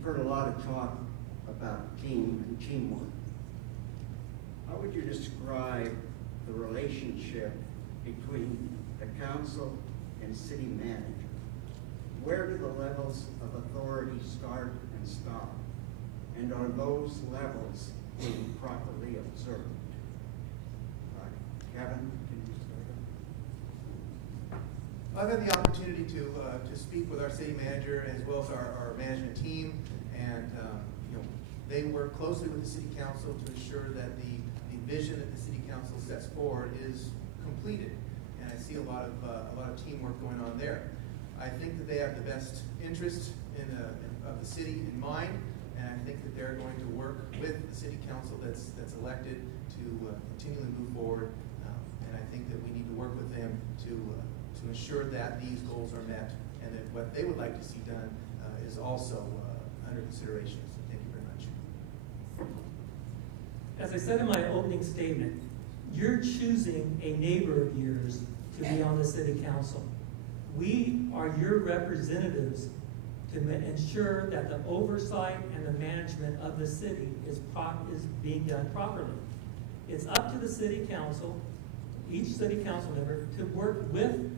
I've heard a lot of talk about team and teamwork. How would you describe the relationship between the council and city manager? Where do the levels of authority start and stop? And are those levels being properly observed? Kevin, can you start? I've had the opportunity to speak with our city manager as well as our management team, and they work closely with the city council to ensure that the vision that the city council sets forward is completed. And I see a lot of teamwork going on there. I think that they have the best interest of the city in mind, and I think that they're going to work with the city council that's elected to continually move forward. And I think that we need to work with them to ensure that these goals are met and that what they would like to see done is also under consideration. So thank you very much. As I said in my opening statement, you're choosing a neighbor of yours to be on the city council. We are your representatives to ensure that the oversight and the management of the city is being done properly. It's up to the city council, each city council member, to work with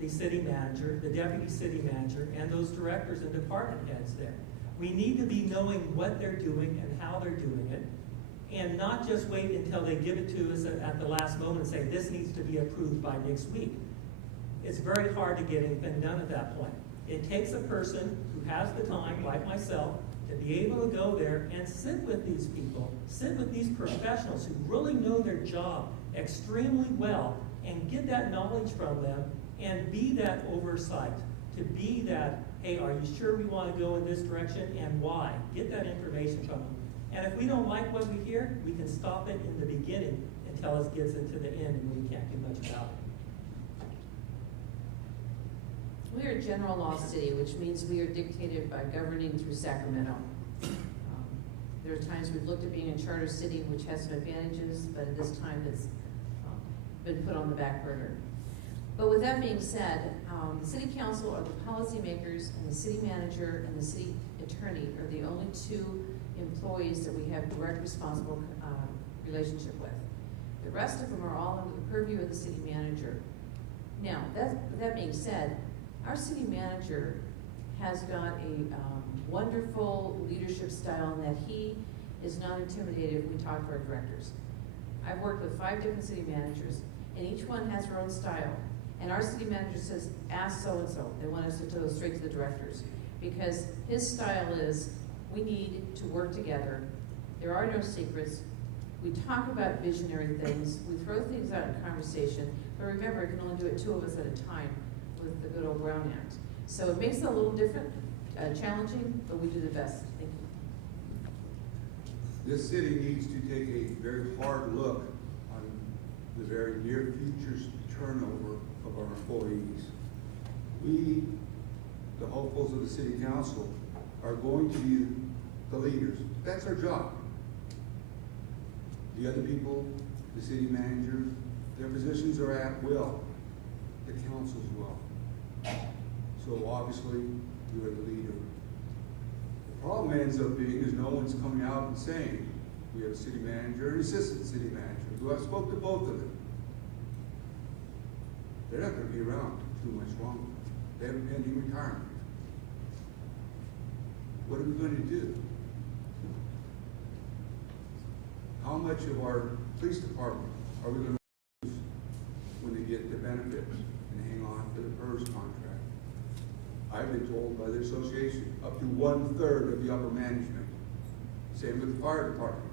the city manager, the deputy city manager, and those directors and department heads there. We need to be knowing what they're doing and how they're doing it, and not just wait until they give it to us at the last moment and say, this needs to be approved by next week. It's very hard to get anything done at that point. It takes a person who has the time, like myself, to be able to go there and sit with these people, sit with these professionals who really know their job extremely well, and get that knowledge from them and be that oversight, to be that, hey, are you sure we want to go in this direction and why? Get that information from them. And if we don't like what we hear, we can stop it in the beginning until it gets into the end and we can't do much about it. We are a general law city, which means we are dictated by governing through Sacramento. There are times we've looked at being a charter city, which has some advantages, but at this time it's been put on the back burner. But with that being said, the city council are the policymakers, and the city manager and the city attorney are the only two employees that we have direct responsible relationship with. The rest of them are all under the purview of the city manager. Now, that being said, our city manager has got a wonderful leadership style in that he is not intimidated if we talk to our directors. I've worked with 5 different city managers, and each one has her own style. And our city manager says, ask so-and-so. They want us to go straight to the directors. Because his style is, we need to work together. There are no secrets. We talk about visionary things. We throw things out in conversation. But remember, you can only do it 2 of us at a time with the good old Brown Act. So it makes it a little different, challenging, but we do the best. Thank you. This city needs to take a very hard look on the very near future's turnover of our employees. We, the hopefuls of the city council, are going to be the leaders. That's our job. The other people, the city manager, their positions are at will. The council's will. So obviously, you are the leader. The problem ends up being is no one's coming out and saying, we have a city manager and assistant city manager, who I've spoke to both of them. They're not going to be around too much longer. They have a pending retirement. What are we going to do? How much of our police department are we going to lose when they get the benefits and hang on to the PERS contract? I've been told by the association up to 1/3 of the upper management. Same with the fire department.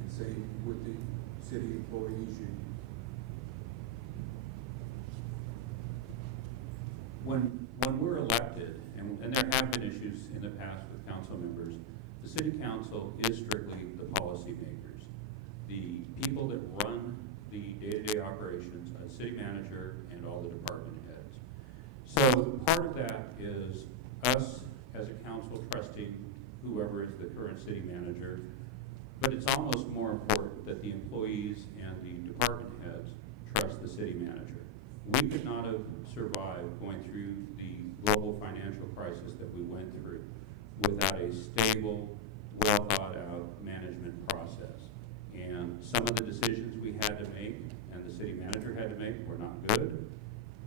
And same with the city employees union. When we're elected, and there have been issues in the past with council members, the city council is strictly the policy makers. The people that run the day-to-day operations, a city manager and all the department heads. So part of that is us as a council trusting whoever is the current city manager, but it's almost more important that the employees and the department heads trust the city manager. We could not have survived going through the global financial crisis that we went through without a stable, well-thought-out management process. And some of the decisions we had to make and the city manager had to make were not good,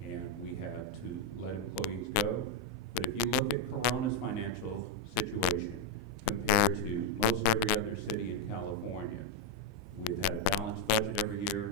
and we had to let employees go. But if you look at Corona's financial situation compared to most every other city in California, we've had a balanced budget every year.